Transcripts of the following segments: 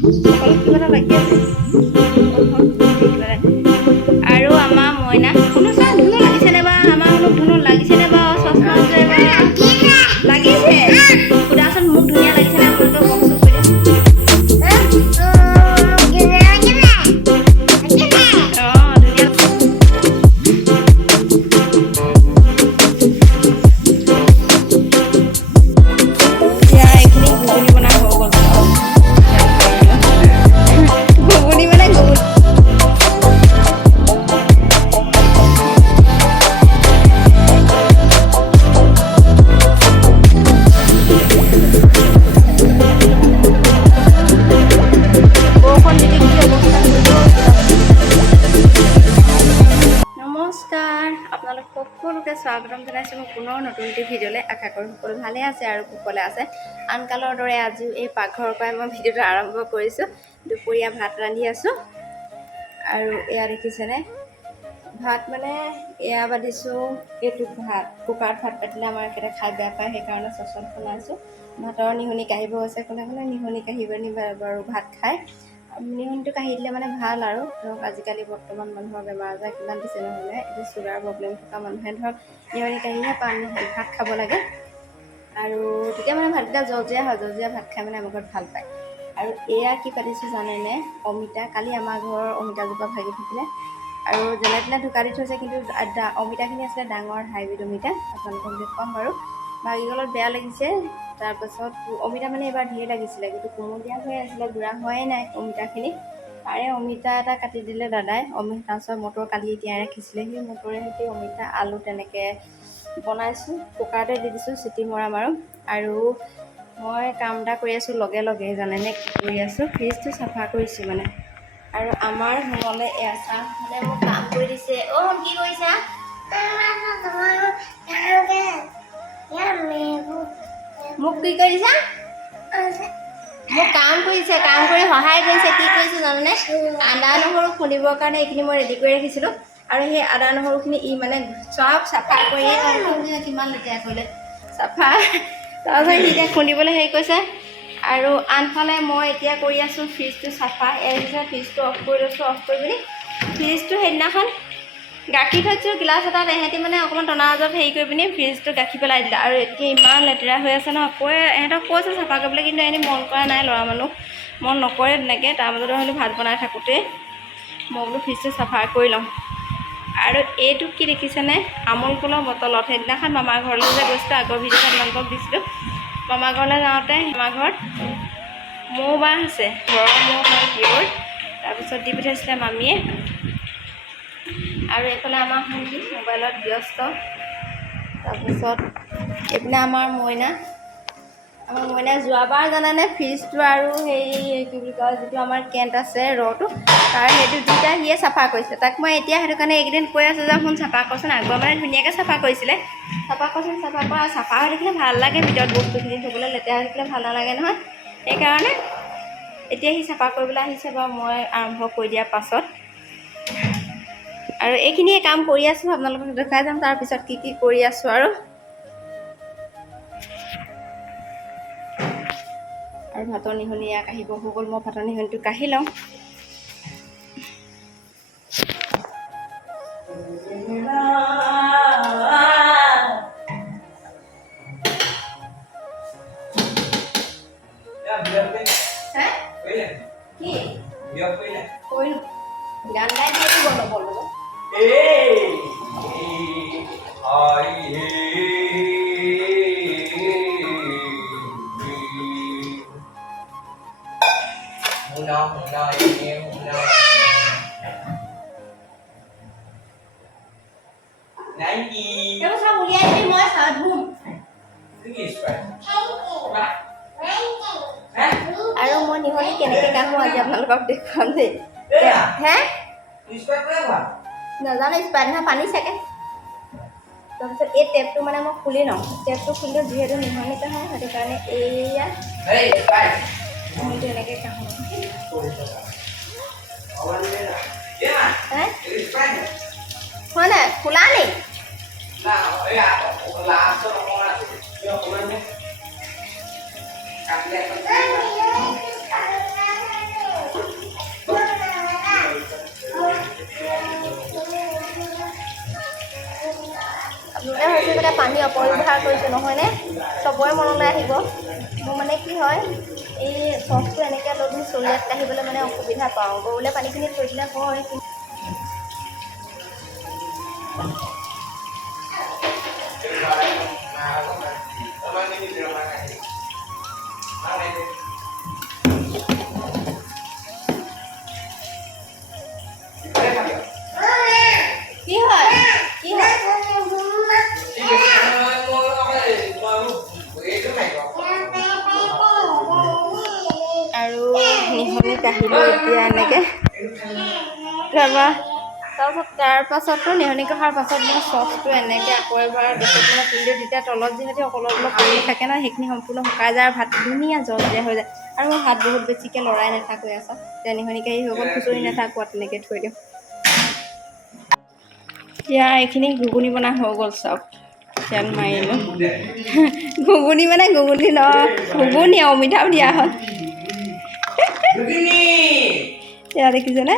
অকল কিবা এটা লাগি আছে আৰু আমাৰ মইনা শুনোচোন ধুনু লাগিছেনে বা আমাৰ শুনক ধুনু লাগিছেনে বা চশমা লাগিছে সুধাচোন মোক ধুনীয়া লাগিছেনে আপোনালোকে কওকচোন কৈ সকলোকে স্বাগতম জনাইছোঁ মই পুনৰ নতুন এটি ভিডিঅ'লৈ। আশা কৰোঁ সকলো ভালে আছে আৰু কুশলে আছে। আনকালৰ দৰে আজিও এই পাকঘৰৰ পৰাই মই ভিডিঅ'টো আৰম্ভ কৰিছোঁ। দুপৰীয়া ভাত ৰান্ধি আছোঁ আৰু এয়া দেখিছেনে ভাত মানে এয়া বান্ধিছোঁ। এইটো ভাত কুকাৰত ভাত পাতিলে আমাৰ একেবাৰে খাই বেয়া পায়, সেইকাৰণে চচত বনাইছোঁ। ভাতৰ নিহনি কাঢ়িব হৈছে, কোনে কোনে নিহনি কাঢ়িব নি বাৰু ভাত খায়। নিহনিটো কাঢ়ি দিলে মানে ভাল আৰু ধৰক আজিকালি বৰ্তমান মানুহৰ বেমাৰ আজাৰ কিমান দিছে নহ'লে। এতিয়া চুগাৰ প্ৰব্লেম থকা মানুহে ধৰক নিহনি কাঢ়িহে ভাত খাব লাগে আৰু তেতিয়া মানে ভাতকেইটা জলজীয়া হয়। জলজীয়া ভাত খাই মানে আমাৰ ঘৰত ভাল পায়। আৰু এয়া কি পাতিছোঁ জানেনে? অমিতা। কালি আমাৰ ঘৰৰ অমিতাজোপা ভাগি থাকিলে আৰু যেনে তেনে ঢুকা দি থৈছে, কিন্তু অমিতাখিনি আছিলে ডাঙৰ হাইব্ৰিড অমিতা। আপোনালোকক দেখুৱাম বাৰু। ভাগি গলত বেয়া লাগিছে। তাৰপাছত অমিতা মানে এইবাৰ ধেৰ লাগিছিলে, কিন্তু কুমলীয়া হৈ আছিলে, বুঢ়া হোৱাই নাই অমিতাখিনি। তাৰে অমিতা এটা কাটি দিলে দাদাই। তাৰপিছত মটৰ কালি তিয়াই ৰাখিছিলে, সেই মটৰে সৈতে অমিতা আলু তেনেকৈ বনাইছোঁ। কুকাৰতে দি দিছোঁ, চিটি মৰাম আৰু মই কাম এটা কৰি আছোঁ লগে লগে জানেনে কি কৰি আছোঁ? ফ্ৰিজটো চাফা কৰিছোঁ মানে। আৰু আমাৰ হোমলৈ এয়া চাহলে মোক কাম কৰি দিছে। অ' কি কৰিছা? মোক কি কৰিছা? মোক কাম কৰিছে, কাম কৰি সহায় কৰিছে। কি কৰিছোঁ জানানে? আদা নহৰু খুন্দিবৰ কাৰণে এইখিনি মই ৰেডি কৰি ৰাখিছিলোঁ আৰু সেই আদা নহৰুখিনি মানে চব চাফা কৰি কিমান লেতেৰা কৰিলে চাফা। তাৰপিছত সি এতিয়া খুন্দিবলৈ হেৰি কৰিছে আৰু আনফালে মই এতিয়া কৰি আছোঁ ফ্ৰিজটো চাফা। পিছত ফ্ৰিজটো অফ কৰি লৈছোঁ। অফ কৰি পিনি ফ্ৰিজটো সেইদিনাখন গাখীৰ থৈছোঁ গিলাচ এটাত, এহেঁতি মানে অকণমান টনা আজত হেৰি কৰি পিনি ফ্ৰিজটো গাখীৰ পেলাই দিলে আৰু এতিয়া ইমান লেতেৰা হৈ আছে ন। এহেঁতক কৈছোঁ চাফা কৰিবলৈ, কিন্তু এহেঁতি মন কৰা নাই। ল'ৰা মানুহ মন নকৰে তেনেকৈ। তাৰ মাজতে হ'লে ভাত বনাই থাকোঁতেই মই বোলো ফ্ৰিজটো চাফা কৰি লওঁ। আৰু এইটো কি দেখিছেনে? আমুল কুলৰ বটলত সেইদিনাখন মামাৰ ঘৰলৈ যে গৈছিলোঁ, আগৰ ভিডিঅ'ত আপোনালোকক দিছিলোঁ। মামাৰ ঘৰলৈ যাওঁতে আমাৰ ঘৰত মৌ বাঁহ আছে, ঘৰৰ মৌ হয় পিয়ৰ। তাৰপিছত দি পঠাইছিলে মামীয়ে। আৰু এইফালে আমাৰ শুনি মোবাইলত ব্যস্ত। তাৰপিছত এইপিনে আমাৰ মইনাই যোৱাবাৰ জানানে ফ্ৰিজটো আৰু সেই কি বুলি কয় যিটো আমাৰ কেণ্ট আছে ৰটো, তাৰ সেইটো দুইটা সিয়ে চাফা কৰিছিলে। তাক মই এতিয়া সেইটো কাৰণে এইকেইদিন কৈ আছোঁ যে শুন চাফা কৰচোন। আগৰ মানে ধুনীয়াকৈ চাফা কৰিছিলে। চাফা কৰচোন, চাফা কৰা। চাফা হৈ থাকিলে ভাল লাগে, ভিতৰত বস্তুখিনি থ'বলৈ। লেতেৰা হৈ থাকিলে ভাল নালাগে নহয়। সেইকাৰণে এতিয়া সি চাফা কৰিবলৈ আহিছে বাৰু, মই আৰম্ভ কৰি দিয়াৰ পাছত। আৰু এইখিনিয়ে কাম কৰি আছোঁ, আপোনালোকক দেখাই যাম তাৰপিছত কি কি কৰি আছোঁ। আৰু ভাতৰ নিহনি কাঢ়িব হৈ গ'ল। মই ভাতৰ নিহনিটো কাঢ়ি লওঁ। গান গাই দিয়ে বল বল আৰু মই নিহনি কেনেকৈ কাঢ়ো আজি আপোনালোকক দেখুৱাম দেই। হে নাজানো, স্পাইট নহয়, পানী চাগে। তাৰপিছত এই টেপটো মানে মই খুলি লওঁ। টেপটো খুলিলেও যিহেতু নিহনি কাঢ়ো, সেইটো কাৰণে এয়া নিহনিটো এনেকৈ কাঢ়ো। হয় নাই খোলা নি? এতিয়া পানী অপব্যৱহাৰ কৰিছোঁ নহয়নে? চবৰে মনলৈ আহিব। মোৰ মানে কি হয় এই চচটো এনেকৈ লৈ পিনি চৰিয়াত কাঢ়িবলৈ মানে অসুবিধা পাওঁ। গৰুলে পানীখিনি থৈ দিলে হয়। কি হয় কি হয় আৰু নিহনি কাঢ়িলোঁ এতিয়া এনেকৈ তাৰপাছতো নিহনি কঢ়াৰ পাছত মই চচটো এনেকৈ আকৌ এবাৰ গেছত মানে তুলি দিওঁ। তেতিয়া তলত যিহেতু অলপ অলপ পানী থাকে ন, সেইখিনি সম্পূৰ্ণ শুকাই যায় আৰু ভাত ধুনীয়া জলজীয়া হৈ যায়। আৰু মই ভাত বহুত বেছিকৈ লৰাই নাথাকোঁ আছা। এতিয়া নিহনি কাঢ়ি হৈ গ'ল, খুচৰি নাথাকোঁ, তেনেকৈ থৈ দিওঁ। এতিয়া এইখিনি ঘুগুনি বনাই হৈ গ'ল চাওক। তেল মাৰিলোঁ। ঘুগুনি মানে ঘুগুনি নহয়, ঘুগুনি অমিতাও দিয়া হ'ল। এয়া দেখিছেনে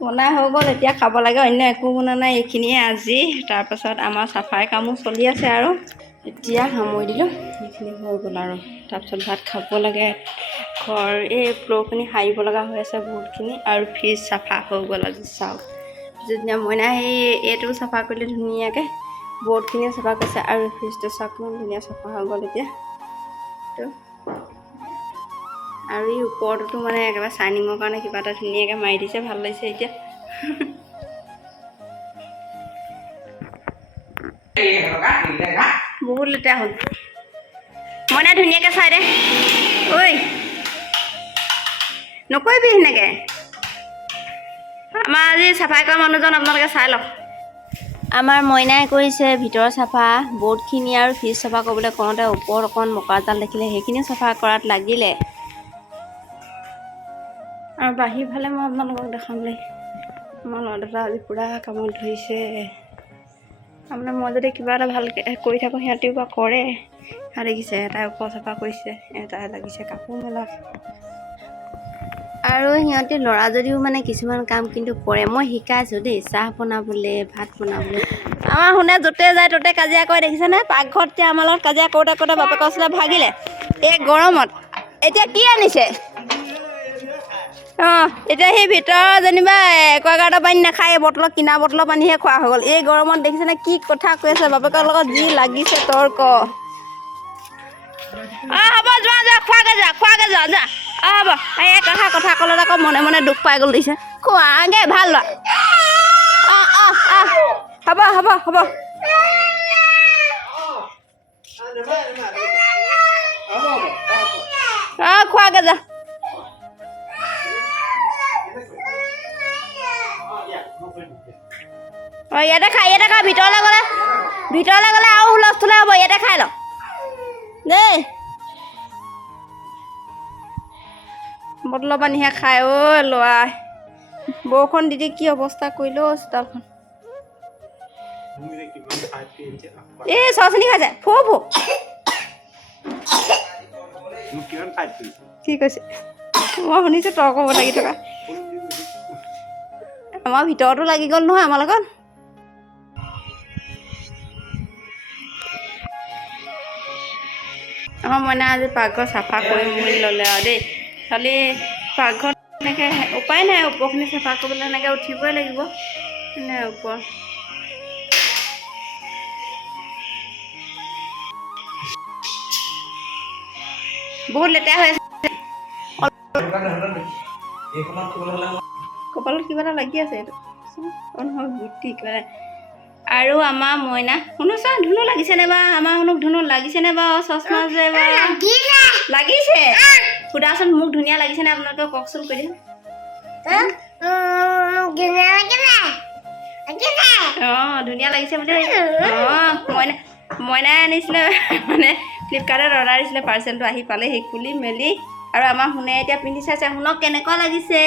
বনাই হৈ গ'ল। এতিয়া খাব লাগে, অন্য একো বনা নাই। এইখিনিয়ে আজি। তাৰপাছত আমাৰ চাফাই কামো চলি আছে আৰু এতিয়া সামৰি দিলোঁ। এইখিনি হৈ গ'ল আৰু তাৰপিছত ভাত খাব লাগে। ঘৰ এই ফ্ল'ৰখিনি সাৰিব লগা হৈ আছে বহুতখিনি। আৰু ফ্ৰিজ চাফা হৈ গ'ল আজি চাওক। যেতিয়া মইনা সেই এইটো চাফা কৰিলে ধুনীয়াকৈ, বৰ্ডখিনিও চাফা কৰিছে। আৰু ফ্ৰিজটো চাওক ইমান ধুনীয়া চাফা হৈ গ'ল এতিয়া। আৰু এই ওপৰতো মানে একেবাৰে চাইনিঙৰ কাৰণে কিবা এটা ধুনীয়াকৈ মাৰি দিছে, ভাল লাগিছে এতিয়া। বহুত লেতেৰা হ'ল। মইনা ধুনীয়াকৈ চাই দে। ঐ নকৰিবি সেনেকৈ। আমাৰ আজি চাফাই কৰা মানুহজন আপোনালোকে চাই লওক। আমাৰ মইনাই কৰিছে ভিতৰ চাফা, বৰ্ডখিনি আৰু ফ্ৰিজ চাফা কৰিবলৈ কওঁতে ওপৰত অকণমান মকৰা জাল দেখিলে, সেইখিনিও চাফা কৰাত লাগিলে। আৰু বাহিৰ ফালে মই আপোনালোকক দেখাম দেই। আমাৰ ল'ৰা দুটা আজি পূৰা কামত ধৰিছে। তাৰমানে মই যদি কিবা এটা ভালকৈ কৰি থাকোঁ, সিহঁতেও বা কৰে। দেখিছে এটাই ওপৰ চাফা কৰিছে, এটাই লাগিছে কাপোৰ মেলা। আৰু সিহঁতে ল'ৰা যদিও মানে কিছুমান কাম কিন্তু কৰে। মই শিকাইছোঁ দেই, চাহ বনাবলৈ, ভাত বনাবলৈ। আমাৰ শুনে য'তে যায় ত'তে কাজিয়া কৰে, দেখিছেনে? পাকঘৰত এতিয়া আমাৰ লগত কাজিয়া কৰোঁতে কৰোঁতে বাপেকৰ ওচৰলৈ ভাগিলে। এই গৰমত এতিয়া কি আনিছে? অঁ, এতিয়া সেই ভিতৰৰ যেনিবা একোৱাগাৰ্ডৰ পানী নাখায়, বটলৰ কিনা বটলৰ পানীহে খোৱা হৈ গ'ল। এই গৰমত দেখিছেনে কি কথা কৈ আছে? বাপেকৰ লগত যি লাগিছে তৰ্ক। অঁ হ'ব, যোৱা যোৱা, খোৱাগৈ যোৱা, খোৱাগৈ যোৱা, যোৱা। অঁ হ'ব, এই কথা ক'লত আকৌ মনে মনে দুখ পাই গ'ল দিছে। খোৱাগৈ, ভাল ল'ৰা। অঁ অঁ অঁ, হ'ব হ'ব হ'ব। অঁ খোৱাগৈ যা। অঁ ইয়াতে খা, ভিতৰলৈ গ'লে আৰু হুলস্থুল হ'ব। ইয়াতে খাই ল দেই। বটলৰ পানীহে খাই অ' ল'ৰা। বৰষুণ দি কি অৱস্থা কৰিলে অ' চোতালখন। এই চচনি খাইছে, ফু। কি কৈছে? মই শুনিছোঁ তৰ্ক লাগি থকা। আমাৰ ভিতৰতো লাগি গ'ল নহয় আমাৰ লগত। আমাৰ মইনা আজি পাকঘৰ চাফা কৰিম বুলি ল'লে আৰু দেই। খালি পাকঘৰত এনেকৈ উপায় নাই, ওপৰখিনি চাফা কৰিবলৈ এনেকৈ উঠিবই লাগিব। এনে ওপৰ বহুত লেতেৰা হৈ আছে। কপালত কিবা এটা লাগি আছে এইটো। নহয় গুটি কিবা। আৰু আমাৰ মইনা শুনোচোন, ধুনু লাগিছেনে বা? আমাৰ শুনক ধুনু লাগিছেনে বাৰু? চশমা যে লাগিছে। সুধাচোন মোক ধুনীয়া লাগিছেনে আপোনালোকে কওকচোন, কৈ দিম। অঁ ধুনীয়া লাগিছে বুলি। অঁ মইনাই আনিছিলে মানে ফ্লিপকাৰ্টত অৰ্ডাৰ দিছিলে, পাৰ্চেলটো আহি পালেহি খুলি মেলি। আৰু আমাৰ শুনে এতিয়া পিন্ধি চাইছে। শুনক কেনেকুৱা লাগিছে?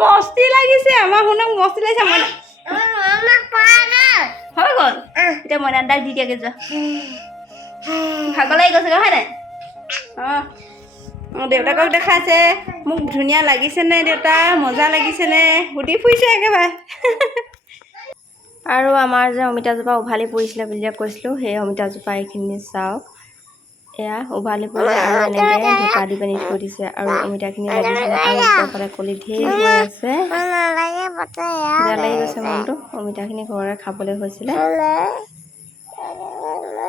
মস্তি লাগিছে। আমাৰ শুনক মস্তি লাগিছে। হৈ গ'ল। এতিয়া মইনা দাক দি দিয়াগে যোৱা। ভাগৰ লাগি গৈছে হয় নাই? অঁ দেউতাকক দেখাইছে মোক ধুনীয়া লাগিছেনে দেউতা মজা লাগিছেনে সুধি ফুৰিছে একেবাৰে আৰু আমাৰ যে অমিতাজোপা উভালি পৰিছিলে বুলি যে কৈছিলোঁ সেই অমিতাজোপা এইখিনি চাওক এয়া উভালি পৰিলে আৰু এনেকৈ ঢোকা দি পানি থৈ দিছে আৰু অমিতাখিনি লাগিছিলে আৰু ওপৰফালে কলি ঢেৰ হৈ আছে বেয়া লাগি গৈছে মনটো অমিতাখিনি ঘৰৰে খাবলৈ হৈছিলে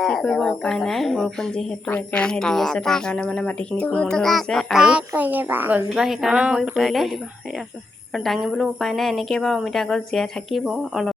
কি কৰিব উপায় নাই বৰষুণ যিহেতু একেৰাহে দি আছে তাৰ কাৰণে মানে মাটিখিনি কোমল হৈ গৈছে আৰু গছজোপা সেইকাৰণে হৈ পৰিলে আৰু দাঙিবলৈ উপায় নাই এনেকৈ বাৰু অমিতা গছ জীয়াই থাকিব অলপ